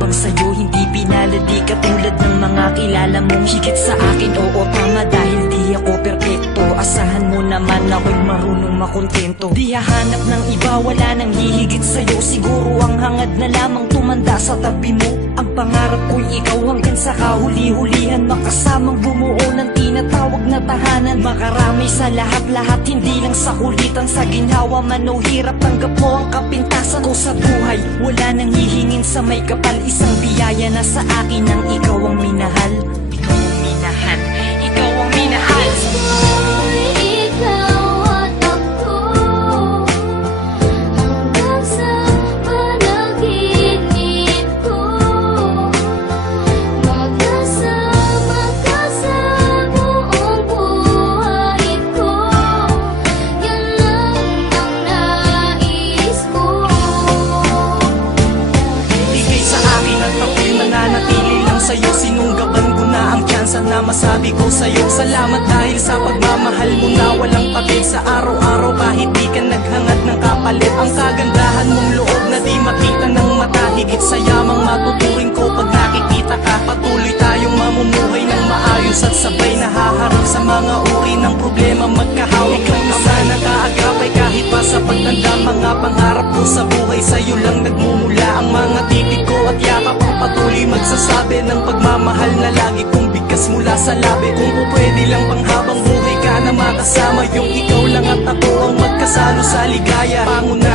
Pag sa'yo hindi pinalad, di katulad ng mga kilala mong higit sa akin. Oo tama, dahil di ako perpekto. Asahan mo naman ako'y marunong makontento. Di hahanap ng iba, wala nang hihigit sa'yo. Siguro ang hangad na lamang tumanda sa tabi mo. Ang pangarap ko'y ikaw hanggang sa kahuli-hulihan, makasamang bumuo ng tinatawag na tahanan. Makarami sa lahat-lahat, hindi lang sa kulitan. Sa ginhawa man o hirap, tanggap mo ang kapintasan ko sa buhay. Wala nang hihingin sa may kapal, isang biyaya na sa akin ang ikaw ang minahal. Ikaw ang minahal, ikaw ang minahal. Sa'yo, sinunggaban ko na ang tsansa na masabi ko sa'yo. Salamat dahil sa pagmamahal mo na walang pagid. Sa araw-araw kahit di ka naghangad ng kapalit. Ang kagandahan mong loob na di makita ng mata. Higit sa yamang matuturing ko pag nakikita ka. Patuloy tayong mamumuhay ng maayos at sabay nahaharap sa mga uri ng problema. Magkahawak ng ama na kaagapay kahit pa sa pagtanda. Mga pangarap ko sa buhay sa'yo lang nagmumula. Ang mga titig ko at yakap ang patuloy magsasabi ng pagmamahal na lagi kong bigkas mula sa labi. Kung pwede lang pang habang buhay ka na makasama, yung ikaw lang at ako ang magkasalo sa ligaya. Panguna